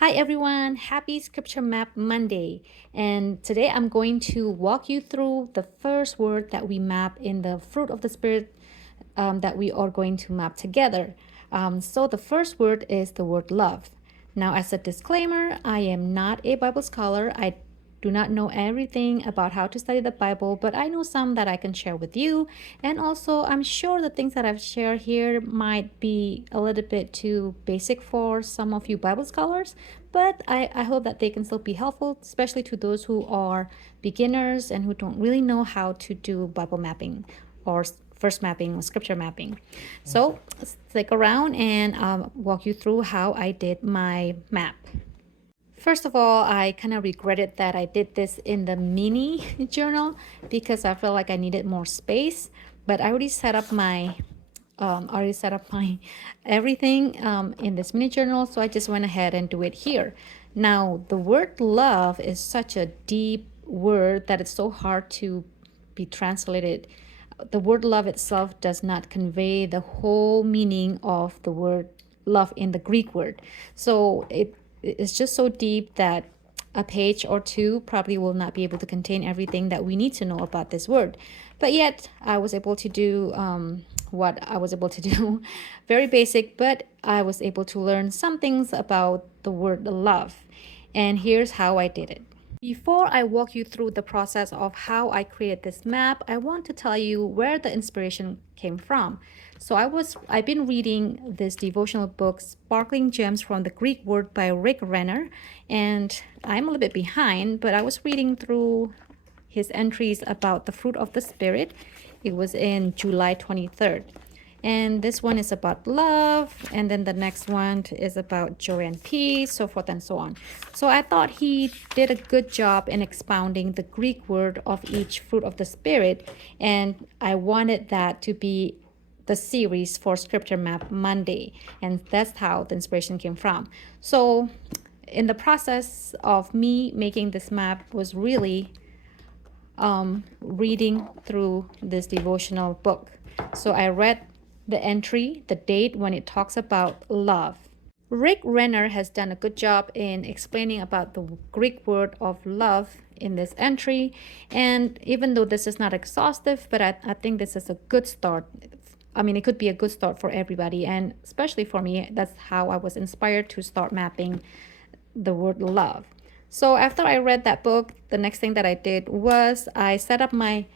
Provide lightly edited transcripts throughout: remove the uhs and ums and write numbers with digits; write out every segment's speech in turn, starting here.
Hi everyone, happy Scripture Map Monday. And today I'm going to walk you through the first word that we map in the fruit of the Spirit that we are going to map together. So the first word is the word love. Now, as a disclaimer, I am not a Bible scholar. I do not know everything about how to study the Bible, but I know some that I can share with you. And also, I'm sure the things that I've shared here might be a little bit too basic for some of you Bible scholars, but I hope that they can still be helpful, especially to those who are beginners and who don't really know how to do Bible mapping or first mapping or scripture mapping. So stick around and I'll walk you through how I did my map. First of all, I kind of regretted that I did this in the mini journal because I felt like I needed more space. But I already set up my everything in this mini journal, so I just went ahead and do it here. Now, the word love is such a deep word that it's so hard to be translated. The word love itself does not convey the whole meaning of the word love in the Greek word. So it's just so deep that a page or two probably will not be able to contain everything that we need to know about this word. But yet, I was able to do what I was able to do. Very basic, but I was able to learn some things about the word love. And here's how I did it. Before I walk you through the process of how I created this map, I want to tell you where the inspiration came from. So I've been reading this devotional book, Sparkling Gems from the Greek Word by Rick Renner, and I'm a little bit behind, but I was reading through his entries about the fruit of the Spirit. It was in July 23rd. And this one is about love, and then the next one is about joy and peace, so forth and so on. So I thought he did a good job in expounding the Greek word of each fruit of the Spirit, and I wanted that to be the series for Scripture Map Monday, and that's how the inspiration came from. So in the process of me making this map was really reading through this devotional book. So I read the entry, the date when it talks about love. Rick Renner has done a good job in explaining about the Greek word of love in this entry. And even though this is not exhaustive, but I think this is a good start. I mean, it could be a good start for everybody. And especially for me, that's how I was inspired to start mapping the word love. So after I read that book, the next thing that I did was I set up my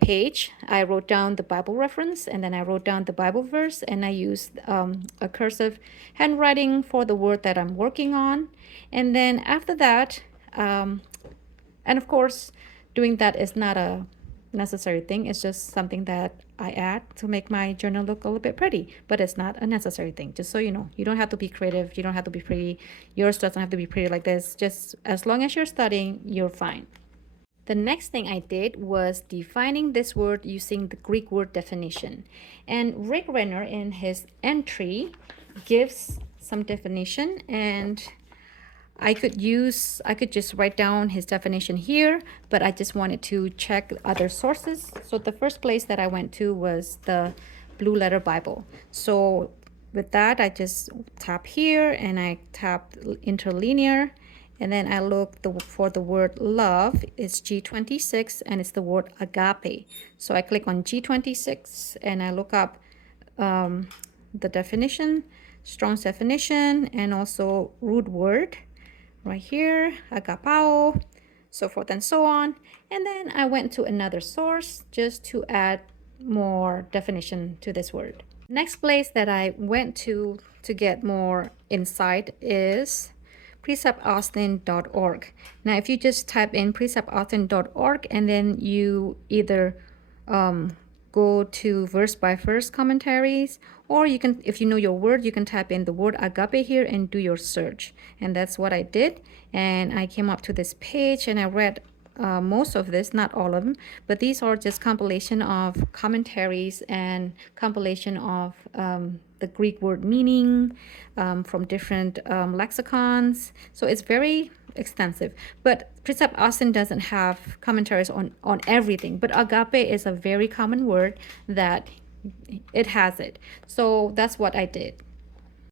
page. I wrote down the Bible reference, and then I wrote down the Bible verse, and I used a cursive handwriting for the word that I'm working on. And then after that, and of course, doing that is not a necessary thing. It's just something that I add to make my journal look a little bit pretty, but it's not a necessary thing. Just so you know, you don't have to be creative. You don't have to be pretty. Yours doesn't have to be pretty like this. Just as long as you're studying, you're fine. The next thing I did was defining this word using the Greek word definition. And Rick Renner in his entry gives some definition, and I could just write down his definition here, but I just wanted to check other sources. So the first place that I went to was the Blue Letter Bible. So with that, I just tap here and I tap interlinear. And then I look for the word love. It's G26 and it's the word agape. So I click on G26 and I look up the definition, Strong's definition, and also root word right here, agapao, so forth and so on. And then I went to another source just to add more definition to this word. Next place that I went to get more insight is preceptaustin.org. Now, if you just type in preceptaustin.org and then you either go to verse by verse commentaries, or you can, if you know your word, you can type in the word agape here and do your search. And that's what I did. And I came up to this page and I read most of this, not all of them, but these are just compilation of commentaries and compilation of the Greek word meaning from different lexicons. So it's very extensive, but Precept Austin doesn't have commentaries on everything, but agape is a very common word that it has it. So that's what I did.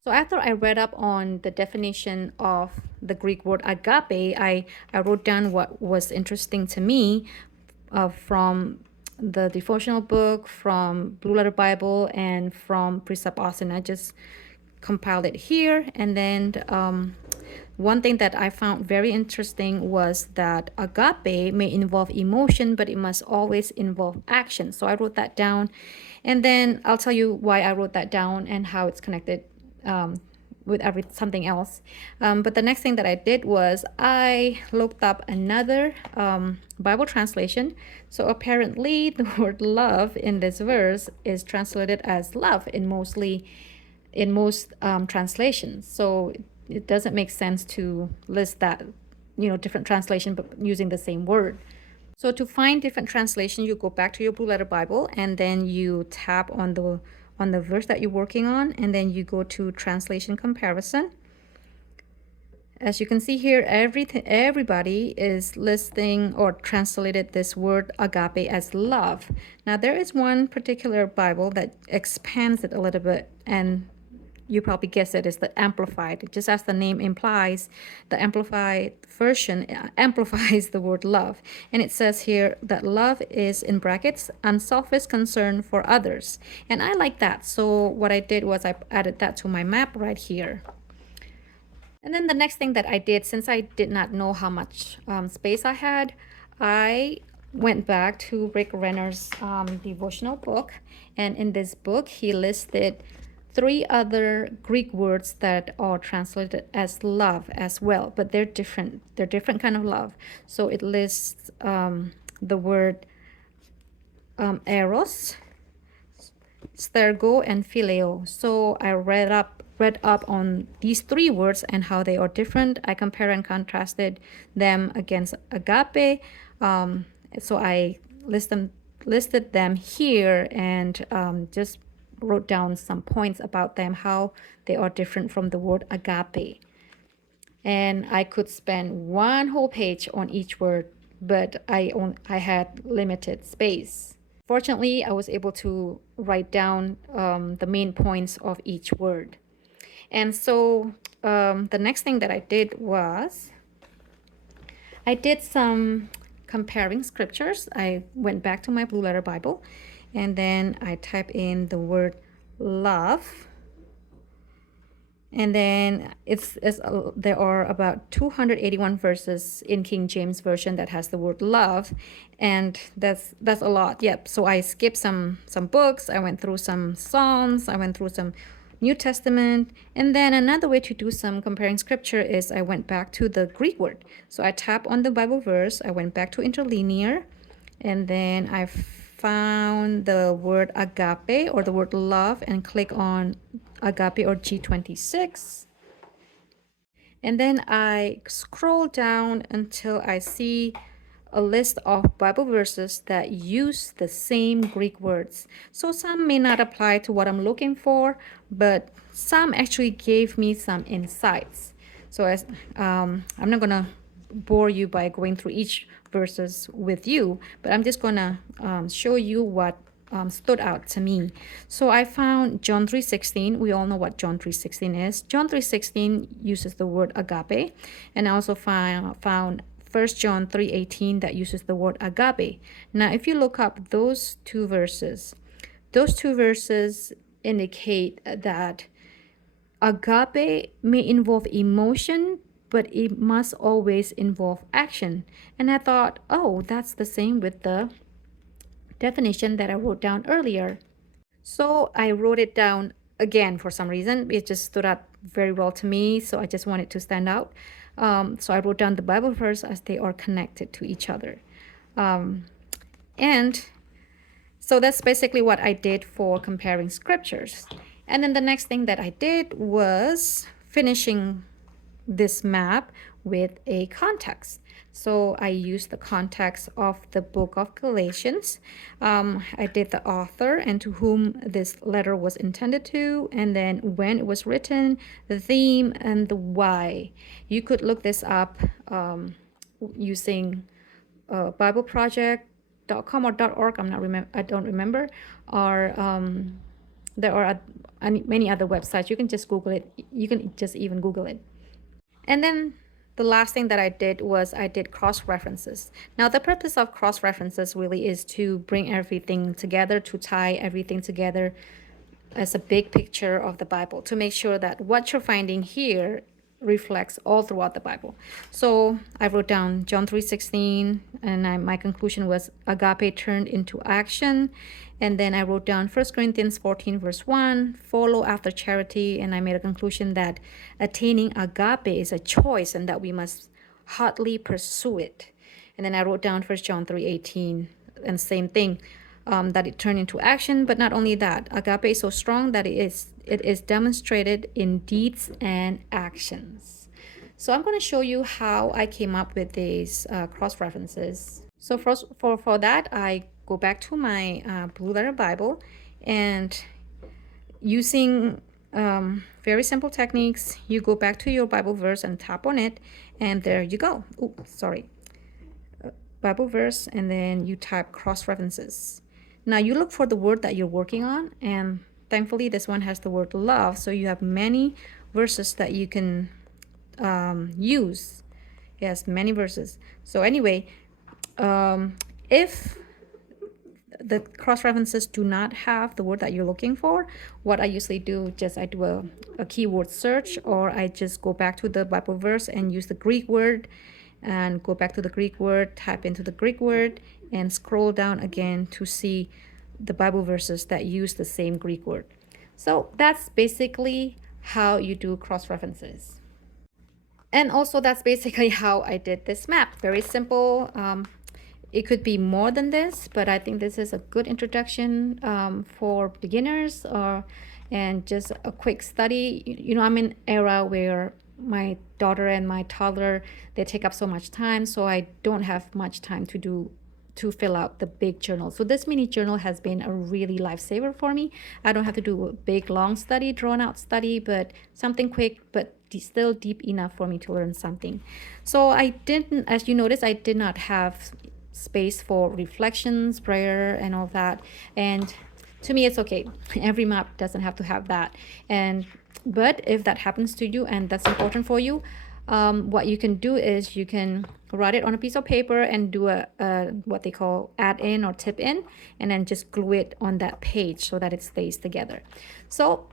So after I read up on the definition of the Greek word agape, I wrote down what was interesting to me from the devotional book, from Blue Letter Bible, and from Precept Austin. I just compiled it here. And then one thing that I found very interesting was that agape may involve emotion, but it must always involve action. So I wrote that down. And then I'll tell you why I wrote that down and how it's connected with something else. But the next thing that I did was I looked up another Bible translation. So apparently the word love in this verse is translated as love in most translations. So it doesn't make sense to list that, different translation, but using the same word. So to find different translation, you go back to your Blue Letter Bible, and then you tap on the verse that you're working on, and then you go to translation comparison. As you can see here, everybody is listing or translated this word agape as love. Now there is one particular Bible that expands it a little bit, and you probably guessed it, is the Amplified. Just as the name implies, the Amplified version amplifies the word love. And it says here that love is, in brackets, unselfish concern for others. And I like that. So what I did was I added that to my map right here. And then the next thing that I did, since I did not know how much space I had, I went back to Rick Renner's devotional book. And in this book, he listed 3 other Greek words that are translated as love as well, but they're different. They're different kind of love. So it lists the word eros, stergo, and phileo. So I read up on these 3 words and how they are different. I compared and contrasted them against agape. So I listed them here and just wrote down some points about them, how they are different from the word agape. And I could spend one whole page on each word, but I had limited space. Fortunately, I was able to write down the main points of each word. And so the next thing that I did was I did some comparing scriptures. I went back to my Blue Letter Bible, and then I type in the word love, and then there are about 281 verses in King James Version that has the word love, and that's a lot. Yep. So I skipped some books. I went through some Psalms. I went through some New Testament. And then another way to do some comparing scripture is I went back to the Greek word. So I tap on the Bible verse. I went back to interlinear, and then I found the word agape or the word love and click on agape or G26. And then I scroll down until I see a list of Bible verses that use the same Greek words. So some may not apply to what I'm looking for, but some actually gave me some insights. So I'm not going to bore you by going through each verses with you, but I'm just going to show you what stood out to me. So I found John 3:16. We all know what John 3:16 is. John 3:16 uses the word agape, and I also found 1 John 3:18 that uses the word agape. Now, if you look up those two verses indicate that agape may involve emotion, but it must always involve action. And I thought, oh, that's the same with the definition that I wrote down earlier. So I wrote it down again for some reason. It just stood out very well to me, so I just wanted to stand out. So I wrote down the Bible verse as they are connected to each other. And so that's basically what I did for comparing scriptures. And then the next thing that I did was finishing this map with a context. So I used the context of the book of Galatians. I did the author and to whom this letter was intended to, and then when it was written, the theme, and the why. You could look this up using bibleproject.com or .org. I don't remember, or There are many other websites. You can just Google it. You can just even Google it. And then the last thing that I did was I did cross references. Now, the purpose of cross references really is to bring everything together, to tie everything together as a big picture of the Bible, to make sure that what you're finding here reflects all throughout the Bible. So I wrote down John 3:16, and my conclusion was agape turned into action. And then I wrote down 1 Corinthians 14 verse 1, follow after charity, and I made a conclusion that attaining agape is a choice and that we must hotly pursue it. And then I wrote down 1 John 3:18, and same thing, that it turned into action. But not only that, agape is so strong that it is demonstrated in deeds and actions. So I'm going to show you how I came up with these cross references. So first, for that, I go back to my Blue Letter Bible, and using very simple techniques, you go back to your Bible verse and tap on it, and there you go. Oh, sorry. Bible verse, and then you type cross references. Now you look for the word that you're working on, and thankfully this one has the word love, so you have many verses that you can use. Yes, many verses. So anyway, if the cross references do not have the word that you're looking for, what I usually do, I do a keyword search, or I just go back to the Bible verse and use the Greek word, and go back to the Greek word, type into the Greek word, and scroll down again to see the Bible verses that use the same Greek word. So that's basically how you do cross references. And also that's basically how I did this map. Very simple. It could be more than this, but I think this is a good introduction for beginners, and just a quick study. You know, I'm in an era where my daughter and my toddler, they take up so much time, so I don't have much time to fill out the big journal. So this mini journal has been a really lifesaver for me. I don't have to do a big long study, drawn out study, but something quick but still deep enough for me to learn something. So I didn't, as you notice, I did not have space for reflections, prayer, and all that. And to me, it's okay. Every map doesn't have to have that. But if that happens to you and that's important for you, what you can do is you can write it on a piece of paper and do a what they call add in or tip in, and then just glue it on that page so that it stays together. So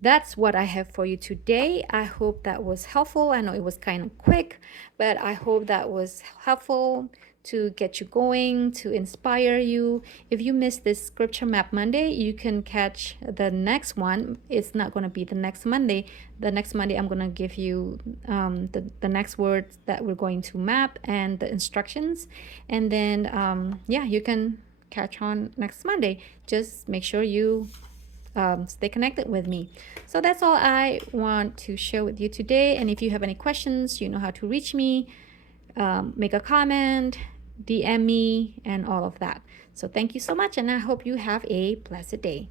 that's what I have for you today. I hope that was helpful. I know it was kind of quick, but I hope that was helpful to get you going, to inspire you. If you missed this Scripture Map Monday, you can catch the next one. It's not going to be the next Monday. The next Monday, I'm going to give you the next words that we're going to map and the instructions. And then, yeah, you can catch on next Monday. Just make sure you stay connected with me. So that's all I want to share with you today. And if you have any questions, you know how to reach me. Make a comment, DM me, and all of that. So thank you so much, and I hope you have a blessed day.